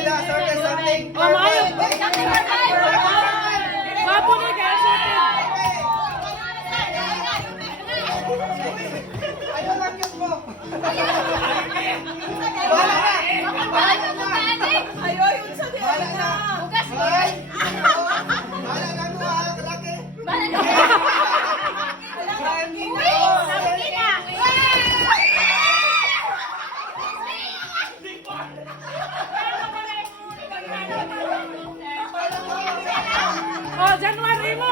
Oh, maayo. Wapo na kaya sa atin. Oh, January mo.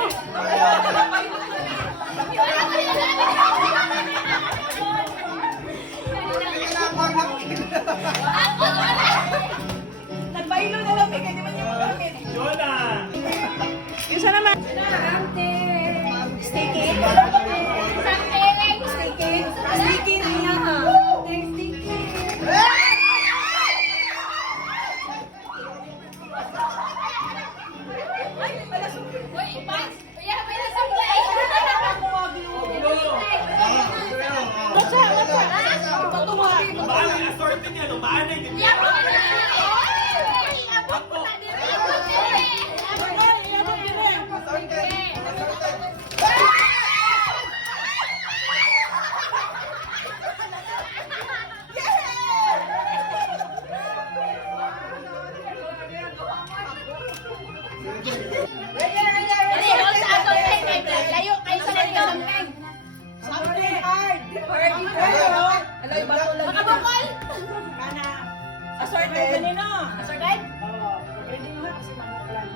Nagbailo na lang, kaya naman yung magamit. Isa naman. Sticky. Sticky. Sticky na yan, ha? Assorted na nino. Assorted? Oo. Ready mo na kasi manok lang.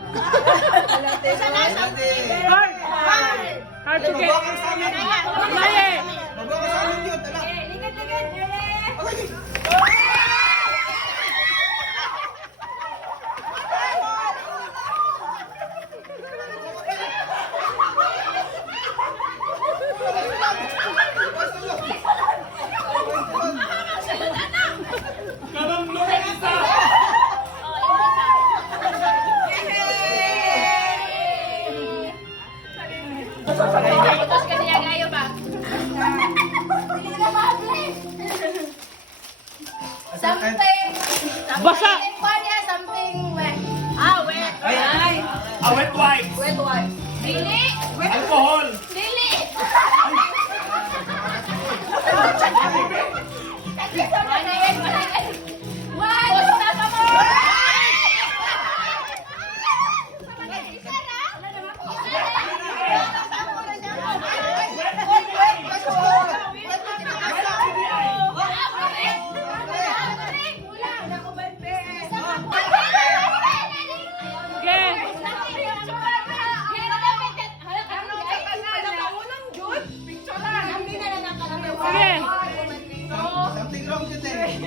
Hard to get. Maye. Ligat. Basa. Something wet. Wet. Wet wipes. Wet wipe. Dili. Alcohol. Dili. Something wrong today.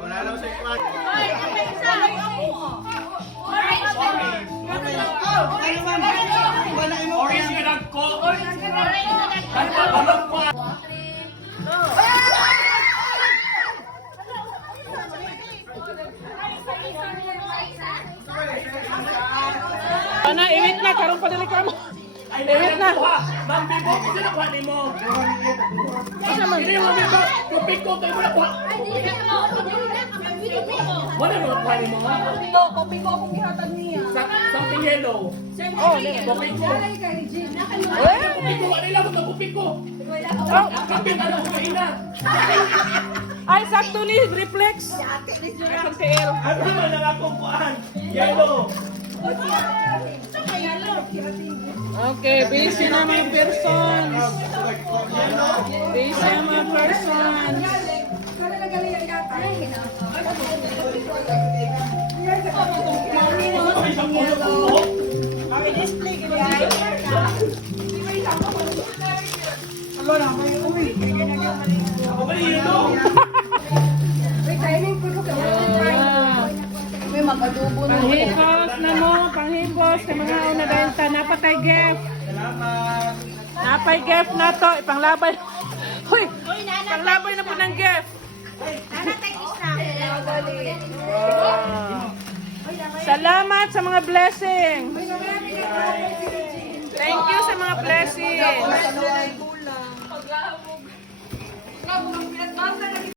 Wala naman sa iklat. Orange ka nagko. Nagpapalag ko. Ana, iwit na. Karong padali ka mo. Iwit na. Ma'am, bibo ko sinakuha ni mo. Asa man? Hindi mo bibo. Tupik ko tayo mo nakuha. Wala mo nakuha ni mo. Kopi ko akong gihatag niya. Something yellow. Oh, Tupik ko. Tupik ko. Ano lang ko tupik ko. Kapit ano ko ina. ay, sakto ni reflex. Ay, kanteero. Ano naman ang akong kuhaan? Yellow. Okay, busy na mga persons. Busy na mga persons. Ako ba yellow? May mag-adobo na. Panghipos na mo, panghipos. Sa mga una dahil ta, napatay gift. Salamat. Napay gift na to, ipanglabay. Huy, ipanglabay na po ng gift. Salamat sa mga blessing. Thank you sa mga blessings. Kulang.